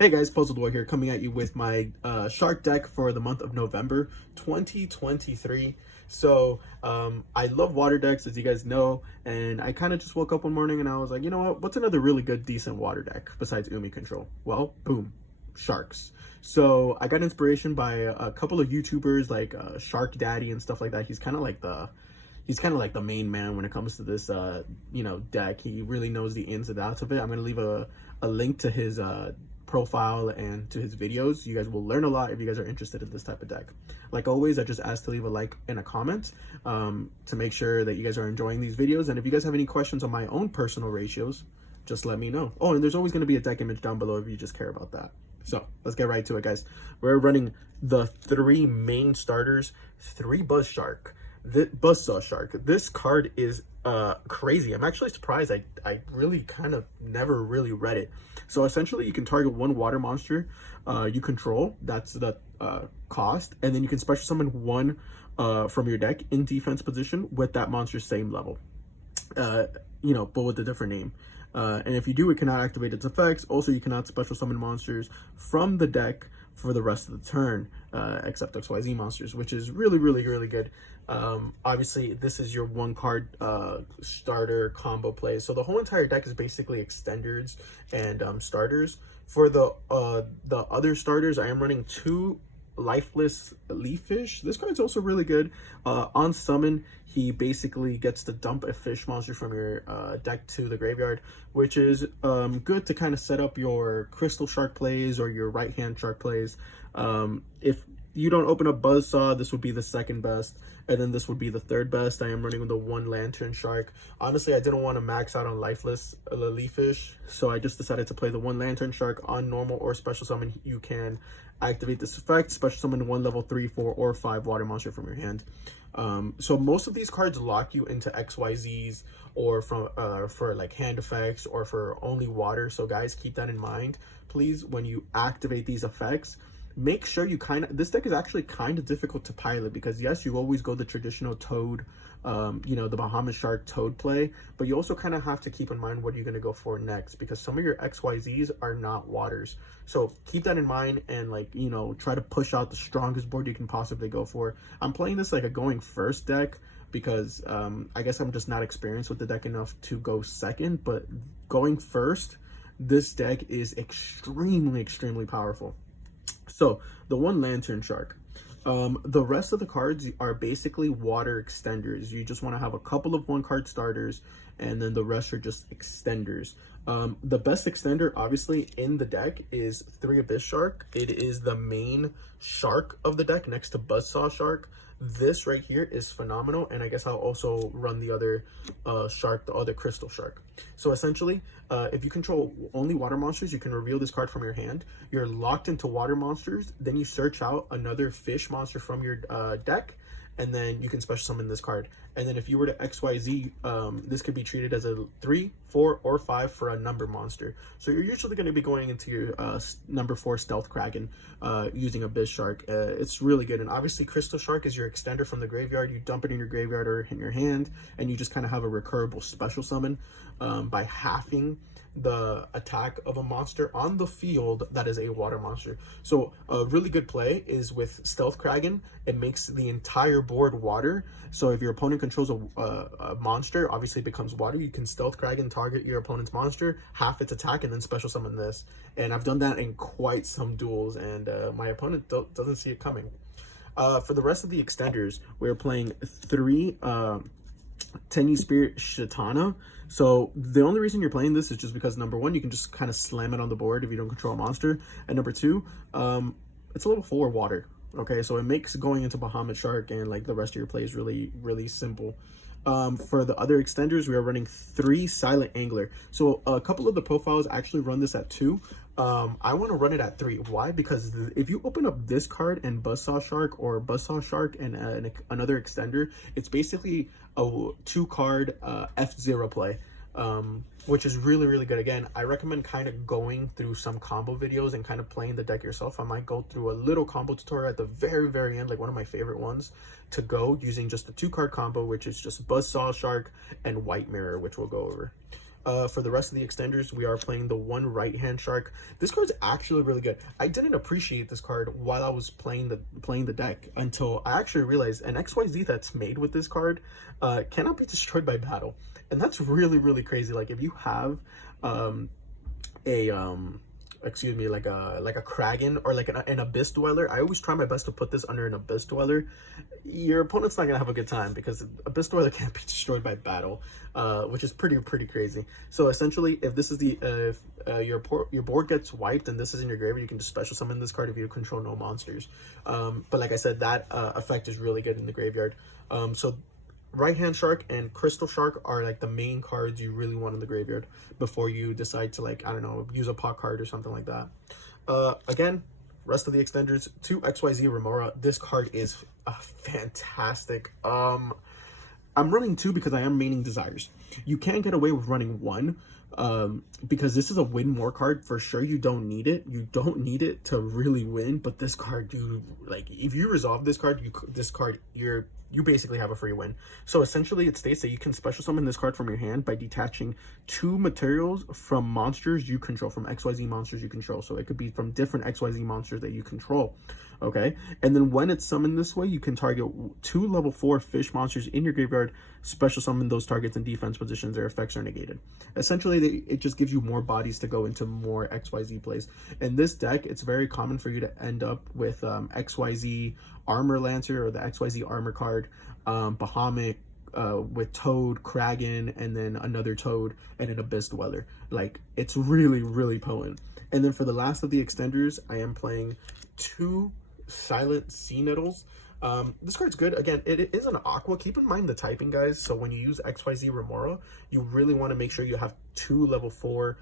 Hey guys, Puzzled Boy here, coming at you with my shark deck for the month of November 2023. I love water decks, as you guys know, and I kind of just woke up one morning and I was like, you know what, what's another really good, decent water deck besides Umi Control? Well, boom, sharks. So I got inspiration by a couple of YouTubers like Shark Daddy and stuff like that. He's kind of like the main man when it comes to this deck. He really knows the ins and outs of it. I'm gonna leave a link to his profile and to his videos. You guys will learn a lot if you guys are interested in this type of deck. Like always, I just ask to leave a like and a comment to make sure that you guys are enjoying these videos. And if you guys have any questions on my own personal ratios, just let me know. Oh, and there's always going to be a deck image down below if you just care about that. So let's get right to it, guys. We're running the three main starters, three Buzzsaw Shark. This card is crazy. I'm actually surprised. I really kind of never really read it. So essentially you can target one water monster you control. That's the cost, and then you can special summon one from your deck in defense position with that monster's same level, but with a different name. And if you do, it cannot activate its effects. Also, you cannot special summon monsters from the deck for the rest of the turn, except XYZ monsters, which is really, really, really good. Obviously, this is your one card starter combo play. So the whole entire deck is basically extenders and starters. For the other starters, I am running two Lifeless Leaffish. This card's also really good. On summon, he basically gets to dump a fish monster from your deck to the graveyard, which is good to kind of set up your Crystal Shark plays or your right hand shark plays. If you don't open up Buzzsaw, this would be the second best, and then this would be the third best. I am running with the one Lantern Shark. Honestly, I didn't want to max out on Lifeless Leaffish, so I just decided to play the one Lantern Shark. On normal or special summon, you can activate this effect, special summon one level 3, 4, or 5 water monster from your hand. So most of these cards lock you into XYZs or for like hand effects or for only water. So guys, keep that in mind, please. When you activate these effects, make sure you this deck is actually kind of difficult to pilot, because yes, you always go the traditional Toad, the Bahamas Shark Toad play, but you also kind of have to keep in mind what you're going to go for next, because some of your XYZs are not waters. So keep that in mind and try to push out the strongest board you can possibly go for. I'm playing this like a going first deck because I guess I'm just not experienced with the deck enough to go second, but going first, this deck is extremely, extremely powerful. So the one Lantern Shark, the rest of the cards are basically water extenders. You just want to have a couple of one card starters, and then the rest are just extenders. The best extender obviously in the deck is 3 Abyss Shark. It is the main shark of the deck next to Buzzsaw Shark. This right here is phenomenal, and I guess I'll also run the other shark, the other Crystal Shark. So essentially, if you control only water monsters, you can reveal this card from your hand. You're locked into water monsters, then you search out another fish monster from your deck, and then you can special summon this card. And then if you were to XYZ, this could be treated as a 3, 4, or 5 for a number monster. So you're usually going to be going into your number 4 Stealth Kraken using Abyss Shark. It's really good. And obviously Crystal Shark is your extender from the graveyard. You dump it in your graveyard or in your hand, and you just kind of have a recurable special summon by halving the attack of a monster on the field that is a water monster. So a really good play is with Stealth Kraken. It makes the entire board water. So if your opponent controls a monster, obviously it becomes water. You can Stealth Kraken, target your opponent's monster, half its attack, and then special summon this. And I've done that in quite some duels, and my opponent doesn't see it coming. For the rest of the extenders, we're playing 3 Tenyi Spirit Shatana. So the only reason you're playing this is just because, number 1, you can just kind of slam it on the board if you don't control a monster, and number 2, it's a level 4 water. Okay, so it makes going into Bahamas Shark and like the rest of your plays really, really simple. For the other extenders, we are running 3 Silent Angler. So a couple of the profiles actually run this at 2. I want to run it at 3. Why? Because if you open up this card and Buzzsaw Shark or Buzzsaw Shark and another extender, it's basically a 2-card F0 play, which is really, really good. Again, I recommend kind of going through some combo videos and kind of playing the deck yourself. I might go through a little combo tutorial at the very, very end, like one of my favorite ones to go, using just the 2-card combo, which is just Buzzsaw Shark and White Mirror, which we'll go over. For the rest of the extenders, we are playing the one right hand shark. This card's actually really good. I didn't appreciate this card while I was playing the deck until I actually realized an XYZ that's made with this card cannot be destroyed by battle, and that's really crazy. Like if you have excuse me, like a Kraken or like an Abyss Dweller. I always try my best to put this under an Abyss Dweller. Your opponent's not gonna have a good time because Abyss Dweller can't be destroyed by battle, which is pretty crazy. So essentially, if this is the your board gets wiped and this is in your graveyard, you can just special summon this card if you control no monsters. But like I said, that effect is really good in the graveyard. So Right Hand Shark and Crystal Shark are like the main cards you really want in the graveyard before you decide to, like, I don't know, use a pot card or something like that. Again, rest of the extenders, 2 XYZ Remora. This card is fantastic. I'm running 2 because I am maining Desires. You can't get away with running 1 because this is a win more card. For sure, you don't need it. You don't need it to really win, but this card, dude, like if you resolve this card, you basically have a free win. So essentially it states that you can special summon this card from your hand by detaching 2 materials from monsters you control, from XYZ monsters you control. So it could be from different XYZ monsters that you control. Okay, and then when it's summoned this way, you can target 2 level 4 fish monsters in your graveyard, special summon those targets in defense positions. Their effects are negated. Essentially, it just gives you more bodies to go into more XYZ plays. In this deck, it's very common for you to end up with XYZ Armor Lancer or the XYZ Armor card, Bahamut, with Toad, Kraken, and then another Toad and an Abyss Dweller. Like, it's really potent. And then for the last of the extenders, I am playing 2 Silent Sea Nettles. This card's good. Again, it is an aqua. Keep in mind the typing, guys. So when you use XYZ Remora, you really want to make sure you have 2 level 4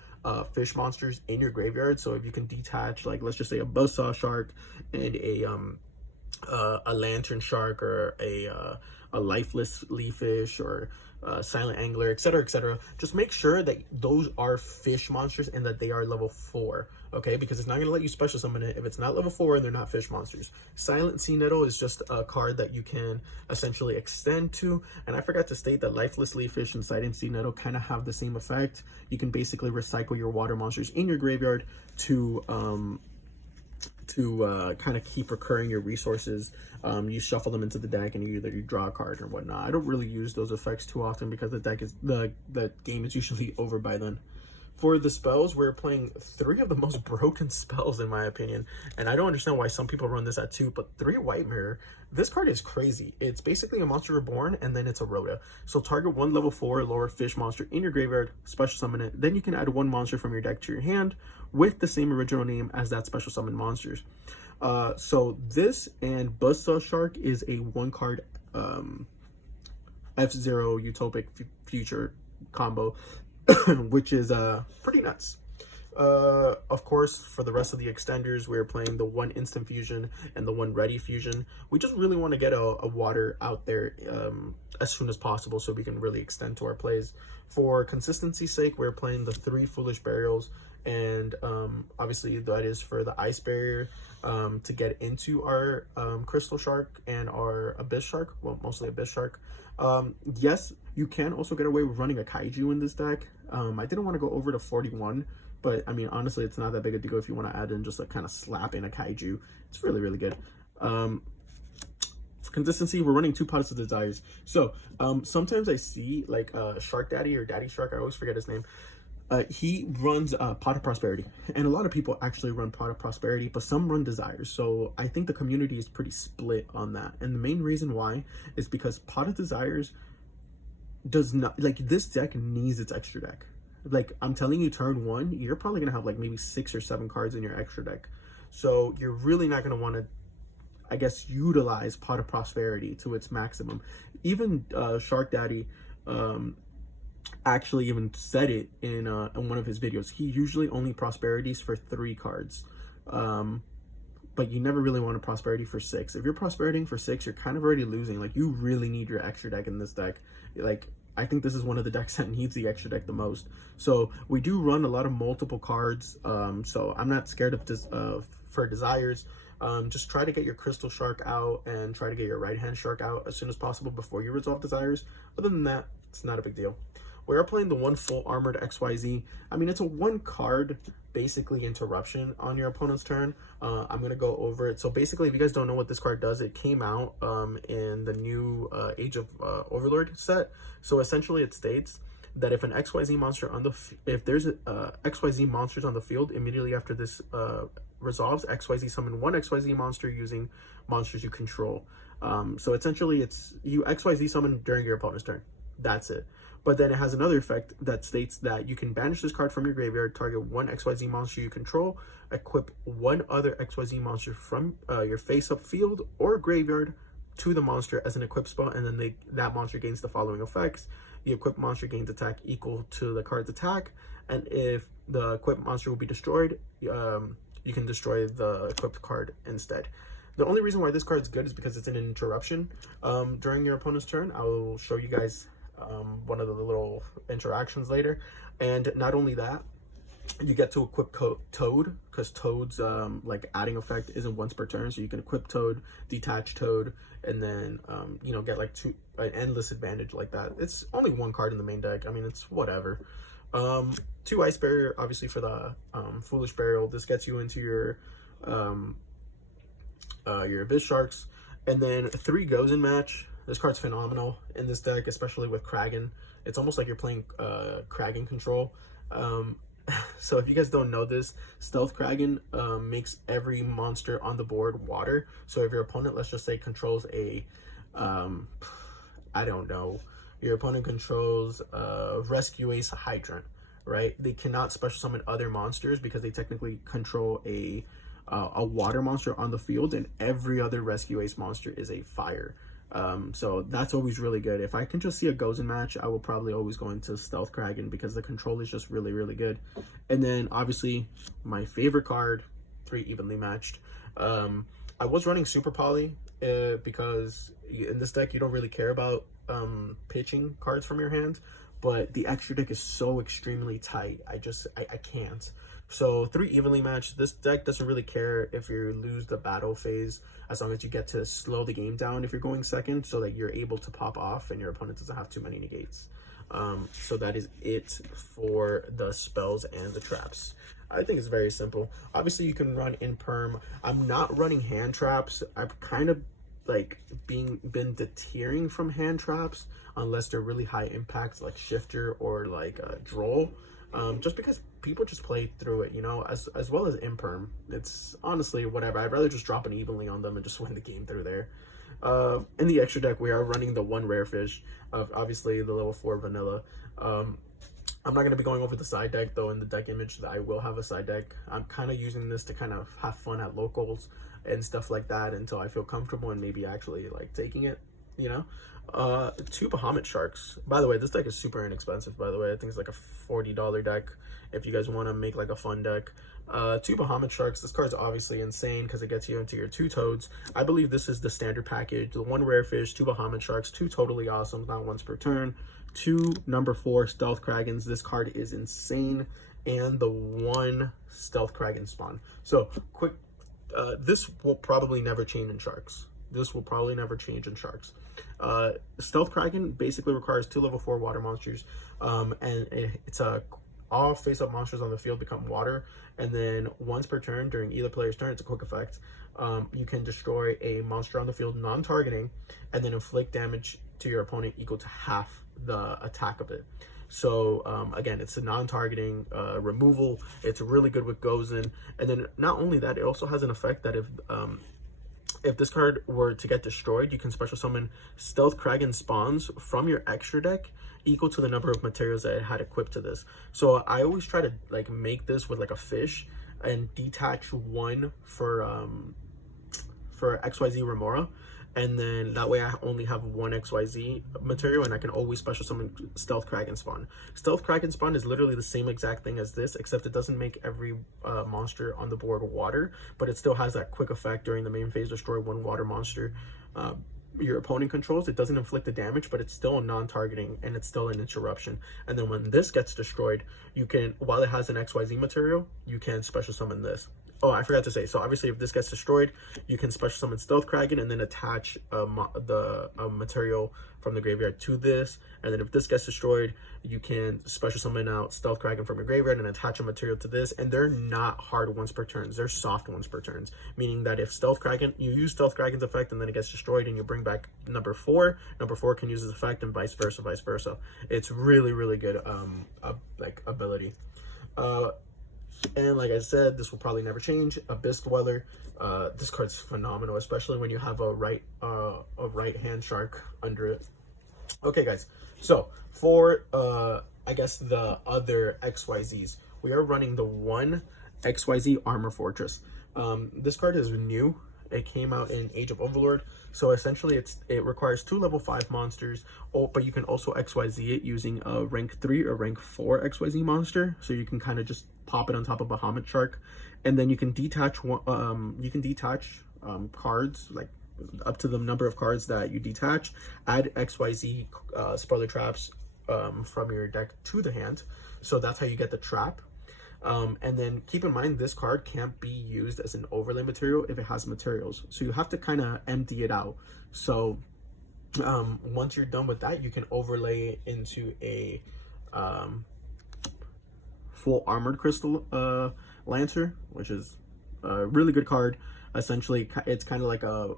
fish monsters in your graveyard. So if you can detach, like, let's just say a buzzsaw shark and a lantern shark, or a lifeless leafish, or silent angler, etc. Just make sure that those are fish monsters and that they are level 4. Okay, because it's not going to let you special summon it if it's not level 4 and they're not fish monsters. Silent Sea Nettle is just a card that you can essentially extend to. And I forgot to state that Lifeless Leafish and Silent Sea Nettle kind of have the same effect. You can basically recycle your water monsters in your graveyard to kind of keep recurring your resources. You shuffle them into the deck and you draw a card or whatnot. I don't really use those effects too often because the game is usually over by then. For the spells, we're playing 3 of the most broken spells in my opinion, and I don't understand why some people run this at 2, but 3 White Mirror. This card is crazy. It's basically a Monster Reborn and then it's a Rhoda. So target 1 level 4 lower fish monster in your graveyard, special summon it, then you can add 1 monster from your deck to your hand with the same original name as that special summon monsters. So this and Buzzsaw Shark is a 1 card F-Zero Utopic Future combo, which is pretty nuts. Of course, for the rest of the extenders, we're playing the 1 instant fusion and the 1 ready fusion. We just really want to get a water out there as soon as possible so we can really extend to our plays. For consistency's sake, we're playing the 3 foolish burials, and obviously that is for the ice barrier to get into our crystal shark and our abyss shark. Well, mostly abyss shark. Yes, you can also get away with running a kaiju in this deck. I didn't want to go over to 41, but I mean, honestly, it's not that big a deal if you want to add in just like kind of slap in a kaiju. It's really good. For consistency, we're running 2 Pots of Desires. So sometimes I see like Shark Daddy or Daddy Shark, I always forget his name. He runs Pot of Prosperity, and a lot of people actually run Pot of Prosperity, but some run Desires. So I think the community is pretty split on that, and the main reason why is because Pot of Desires does not, like, this deck needs its extra deck. Like, I'm telling you, turn 1, you're probably gonna have like maybe 6 or 7 cards in your extra deck, so you're really not gonna want to, I guess, utilize Pot of Prosperity to its maximum. Even Shark Daddy actually even said it in one of his videos. He usually only prosperities for 3 cards, but you never really want a prosperity for 6. If you're prosperitying for 6, you're kind of already losing. Like, you really need your extra deck in this deck. Like, I think this is one of the decks that needs the extra deck the most. So we do run a lot of multiple cards, so I'm not scared of this for Desires. Just try to get your Crystal Shark out and try to get your Right Hand Shark out as soon as possible before you resolve Desires. Other than that, it's not a big deal. we are playing the one full armored XYZ. I mean, it's a one card basically interruption on your opponent's turn. I'm gonna go over it. So basically, if you guys don't know what this card does, it came out in the new Age of Overlord set. So essentially, it states that if an XYZ monster on the if there's XYZ monsters on the field, immediately after this resolves, XYZ summon one XYZ monster using monsters you control. So essentially, it's you XYZ summon during your opponent's turn. That's it. But then it has another effect that states that you can banish this card from your graveyard, target one XYZ monster you control, equip one other XYZ monster from your face-up field or graveyard to the monster as an equip spell, and then that monster gains the following effects. The equipped monster gains attack equal to the card's attack, and if the equipped monster will be destroyed, you can destroy the equipped card instead. The only reason why this card is good is because it's an interruption during your opponent's turn. I will show you guys one of the little interactions later. And not only that, you get to equip Toad, because Toad's like adding effect isn't once per turn, so you can equip Toad, detach Toad, and then you know, get like an endless advantage like that. It's only one card in the main deck. I mean, it's whatever. 2 Ice Barrier, obviously, for the Foolish Burial. This gets you into your Abyss Sharks, and then 3 Gozen Match. This card's phenomenal in this deck, especially with Kraken. It's almost like you're playing Kraken control. So if you guys don't know this, Stealth Kraken makes every monster on the board water. So if your opponent, let's just say, controls a, I don't know, your opponent controls Rescue Ace Hydrant, right? They cannot special summon other monsters because they technically control a water monster on the field, and every other Rescue Ace monster is a fire. So that's always really good. If I can just see a Gozen Match, I will probably always go into Stealth Kraken because the control is just really, really good. And then obviously my favorite card, 3 Evenly Matched. I was running Super Poly because in this deck you don't really care about pitching cards from your hand, but the extra deck is so extremely tight. I can't. So 3 Evenly Matched. This deck doesn't really care if you lose the battle phase, as long as you get to slow the game down if you're going second, so that you're able to pop off and your opponent doesn't have too many negates. So that is it for the spells and the traps. I think it's very simple. Obviously, you can run in perm. I'm not running hand traps. I've kind of like been deterring from hand traps unless they're really high impact, like Shifter or like Droll. Just because people just play through it, you know, as well as imperm. It's honestly whatever. I'd rather just drop an evenly on them and just win the game through there. In the extra deck, we are running the 1 Rare Fish, obviously the level 4 vanilla. I'm not going to be going over the side deck, though. In the deck image, that I will have a side deck. I'm kind of using this to kind of have fun at locals and stuff like that until I feel comfortable and maybe actually like taking it, you know. 2 Bahamut Sharks. By the way, this deck is super inexpensive, by the way. I think it's like a $40 deck if you guys want to make like a fun deck. 2 Bahamut Sharks. This card's obviously insane because it gets you into your 2 Toads. I believe this is the standard package. The 1 Rare Fish, 2 Bahamut Sharks, 2 Totally Awesome, not once per turn, 2 number 4 Stealth Krakens. This card is insane. And the 1 Stealth Kraken spawn. So quick, this will probably never change in Sharks. This will probably never change in Sharks. Stealth Kraken basically requires 2 level 4 water monsters, and it's all face-up monsters on the field become water, and then once per turn during either player's turn, it's a quick effect. You can destroy a monster on the field non-targeting, and then inflict damage to your opponent equal to half the attack of it. So again, it's a non-targeting removal. It's really good with Gozen, and then not only that, it also has an effect that if this card were to get destroyed, you can special summon Stealth Kraken spawns from your extra deck equal to the number of materials that it had equipped to this. So I always try to like make this with like a fish and detach 1 for XYZ Remora, and then that way I only have 1 XYZ material and I can always special summon Stealth Kraken spawn. Stealth Kraken spawn is literally the same exact thing as this, except it doesn't make every monster on the board water, but it still has that quick effect during the main phase, destroy 1 water monster your opponent controls. It doesn't inflict the damage, but it's still non-targeting and it's still an interruption. And then when this gets destroyed, you can, while it has an XYZ material, you can special summon this. Oh, I forgot to say, so obviously if this gets destroyed, you can special summon Stealth Kraken and then attach the material from from the graveyard to this, and then if this gets destroyed, you can special summon out Stealth Kraken from your graveyard and attach a material to this. And they're not hard ones per turns, they're soft ones per turns, meaning that if Stealth Kraken, you use Stealth Kraken's effect and then it gets destroyed and you bring back number 4 can use his effect, and vice versa. It's really good like ability. And like I said, this will probably never change. Abyss Dweller. This card's phenomenal, especially when you have a right hand shark under it. Okay, guys. So for I guess the other XYZs, we are running the one XYZ Armor Fortress. This card is new. It came out in Age of Overlord. So essentially it requires 2 level 5 monsters, but you can also XYZ it using a rank 3 or rank 4 XYZ monster. So you can kind of just pop it on top of Bahamut Shark, and then you can detach cards, like up to the number of cards that you detach. Add XYZ spoiler traps from your deck to the hand. So that's how you get the trap. And then keep in mind, this card can't be used as an overlay material if it has materials, so you have to kind of empty it out. So once you're done with that, you can overlay it into a full armored crystal Lancer, which is a really good card. Essentially, it's kind of like a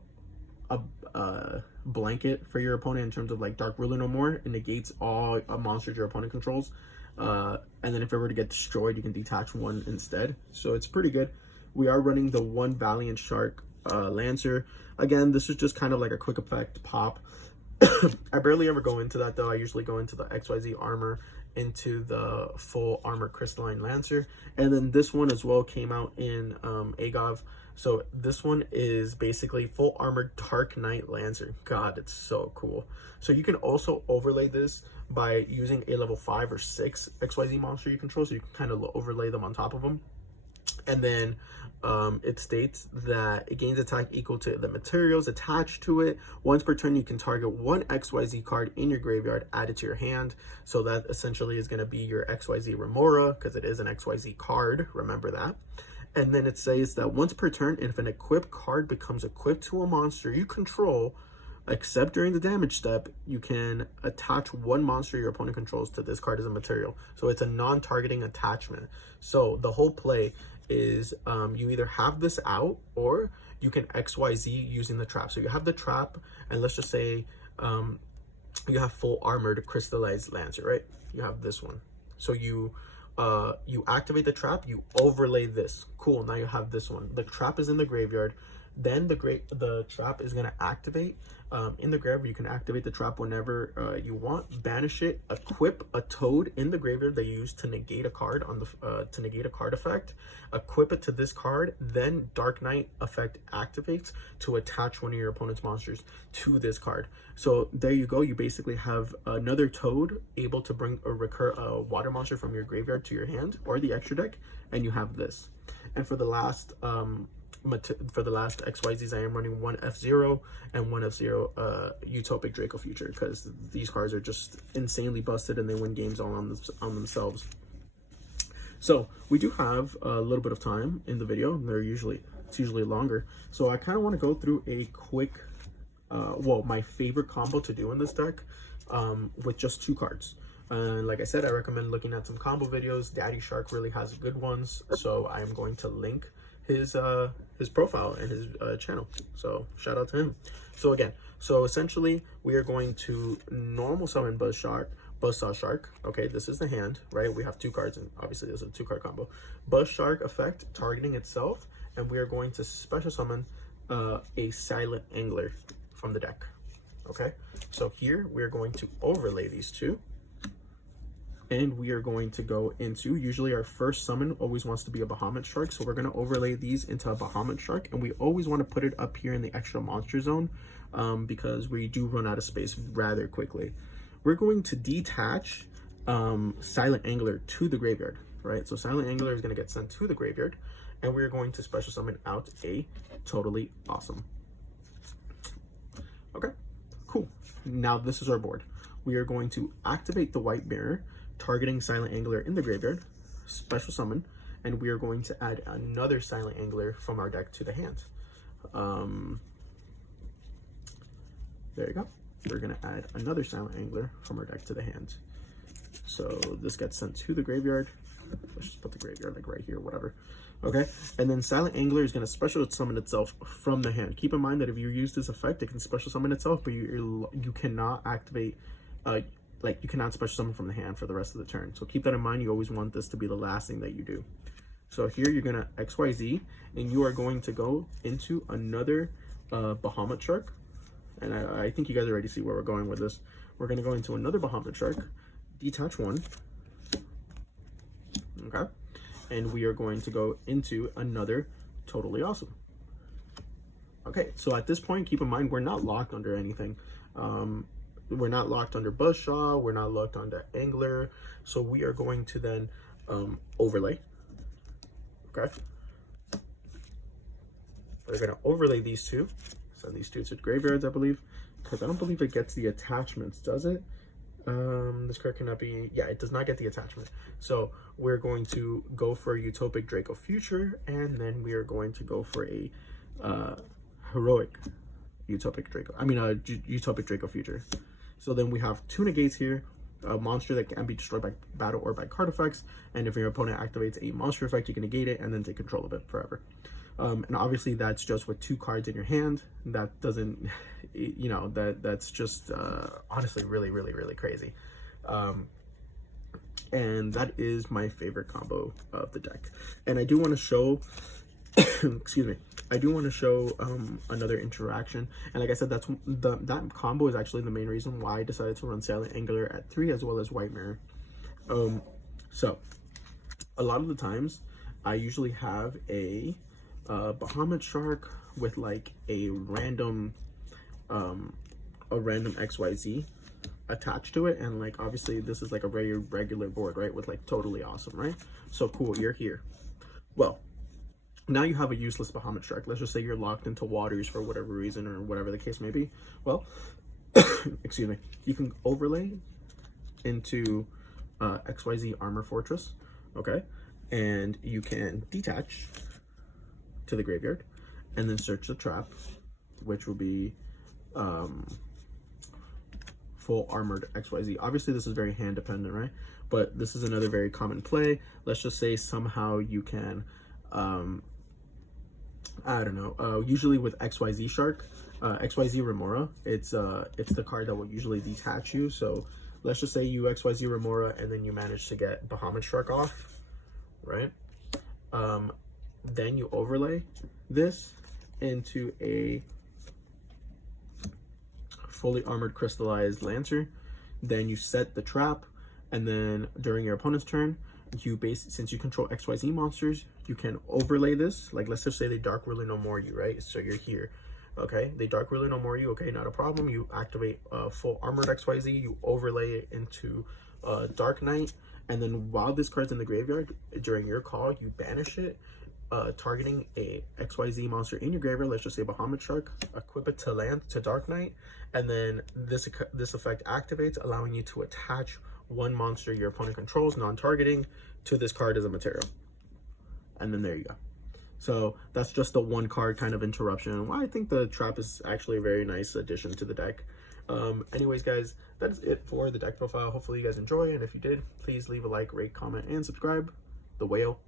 blanket for your opponent in terms of like Dark Ruler no more. It negates all monsters your opponent controls. And then if it were to get destroyed, you can detach one instead. So it's pretty good. We are running the one Valiant Shark Lancer. Again, this is just kind of like a quick effect pop. I barely ever go into that though. I usually go into the XYZ armor, into the full armor crystalline Lancer. And then this one as well came out in Agov. So this one is basically full armored Dark Knight Lancer. God, it's so cool. So you can also overlay this by using a level 5 or 6 XYZ monster you control. So you can kind of overlay them on top of them. And then it states that it gains attack equal to the materials attached to it. Once per turn, you can target one XYZ card in your graveyard, add it to your hand. So that essentially is going to be your XYZ Remora, because it is an XYZ card. Remember that. And then it says that once per turn, if an equipped card becomes equipped to a monster you control, except during the damage step, you can attach one monster your opponent controls to this card as a material. So it's a non-targeting attachment. So the whole play is you either have this out or you can XYZ using the trap. So you have the trap, and let's just say you have full armored crystallized Lancer, right? You have this one. So you activate the trap, you overlay this. Cool, now you have this one. The trap is in the graveyard. Then the trap is going to activate in the graveyard. You can activate the trap whenever you want. Banish it. Equip a toad in the graveyard that you use to negate a card on the to negate a card effect. Equip it to this card. Then Dark Knight effect activates to attach one of your opponent's monsters to this card. So there you go. You basically have another toad able to bring a water monster from your graveyard to your hand or the extra deck, and you have this. And for the last XYZs, I am running one F0 and one F0 Utopic Draco Future, because these cards are just insanely busted and they win games all on themselves. So we do have a little bit of time in the video. It's usually longer. So I kind of want to go through a quick, my favorite combo to do in this deck with just 2 cards. And like I said, I recommend looking at some combo videos. Daddy Shark really has good ones, so I am going to link his profile and his channel. So shout out to him. So again, essentially we are going to normal summon Buzzsaw Shark. Okay, this is the hand, right? We have 2 cards, and obviously this is a 2-card combo. Buzz Shark effect targeting itself, and we are going to special summon a Silent Angler from the deck. Okay, so here we are going to overlay these 2. And we are going to go into, usually our first summon always wants to be a Bahamut Shark. So we're going to overlay these into a Bahamut Shark. And we always want to put it up here in the extra monster zone because we do run out of space rather quickly. We're going to detach Silent Angler to the graveyard, right? So Silent Angler is going to get sent to the graveyard. And we're going to special summon out a Totally Awesome. Okay, cool. Now this is our board. We are going to activate the White Mirror, targeting Silent Angler in the graveyard, special summon, and we are going to add another Silent Angler from our deck to the hand. There you go. we're gonna add another Silent Angler from our deck to the hand. So this gets sent to the graveyard. Let's just put the graveyard like right here, whatever. Okay, and then Silent Angler is going to special summon itself from the hand. Keep in mind that if you use this effect, it can special summon itself, but you cannot activate, like you cannot special summon from the hand for the rest of the turn. So keep that in mind. You always want this to be the last thing that you do. So here you're going to XYZ, and you are going to go into another Bahamut Shark. And I think you guys already see where we're going with this. We're going to go into another Bahamut Shark, detach one. Okay, and we are going to go into another Totally Awesome. Okay, so at this point, keep in mind, we're not locked under anything. We're not locked under Buzzsaw, we're not locked under Angler, so we are going to then overlay. Okay, we're going to overlay these two. Send these two to the graveyards, I believe, because I don't believe it gets the attachments, does it? This card cannot be, yeah, it does not get the attachment. So we're going to go for a Utopic Draco Future, and then we are going to go for a heroic Utopic Draco, Utopic Draco Future. So then we have two negates here, a monster that can be destroyed by battle or by card effects, and if your opponent activates a monster effect, you can negate it and then take control of it forever. And obviously that's just with two cards in your hand. That doesn't, you know, that's just honestly really crazy. And that is my favorite combo of the deck. And I do want to show, excuse me, I do want to show another interaction. And like I said, that combo is actually the main reason why I decided to run Silent Angler at 3 as well as White Mirror. So a lot of the times I usually have a Bahamut Shark with like a random XYZ attached to it, and like obviously this is like a very regular board, right, with like Totally Awesome, right? So cool, you're here. Well, now you have a useless Bahamut Shark. Let's just say you're locked into waters for whatever reason or whatever the case may be. Well, excuse me, you can overlay into XYZ Armor Fortress, okay, and you can detach to the graveyard and then search the trap, which will be full armored XYZ. Obviously this is very hand dependent, right? But this is another very common play. Let's just say somehow you can I don't know, usually with XYZ Shark, XYZ Remora, it's the card that will usually detach you. So let's just say you XYZ Remora and then you manage to get Bahamut Shark off, right? Then you overlay this into a fully armored crystallized Lancer. Then you set the trap, and then during your opponent's turn, since you control XYZ monsters, you can overlay this. Like let's just say they Dark Ruler no more you, right? So you're here, okay? They Dark Ruler no more you, okay? Not a problem. You activate full armored XYZ. You overlay it into Dark Knight, and then while this card's in the graveyard, during your call, you banish it. Targeting a XYZ monster in your graveyard, let's just say Bahamut Shark, equip it to land to Dark Knight, and then this effect activates, allowing you to attach one monster your opponent controls, non-targeting, to this card as a material. And then there you go. So that's just a one card kind of interruption. Well, I think the trap is actually a very nice addition to the deck. Anyways, guys, that is it for the deck profile. Hopefully you guys enjoy, and if you did, please leave a like, rate, comment, and subscribe. The Whale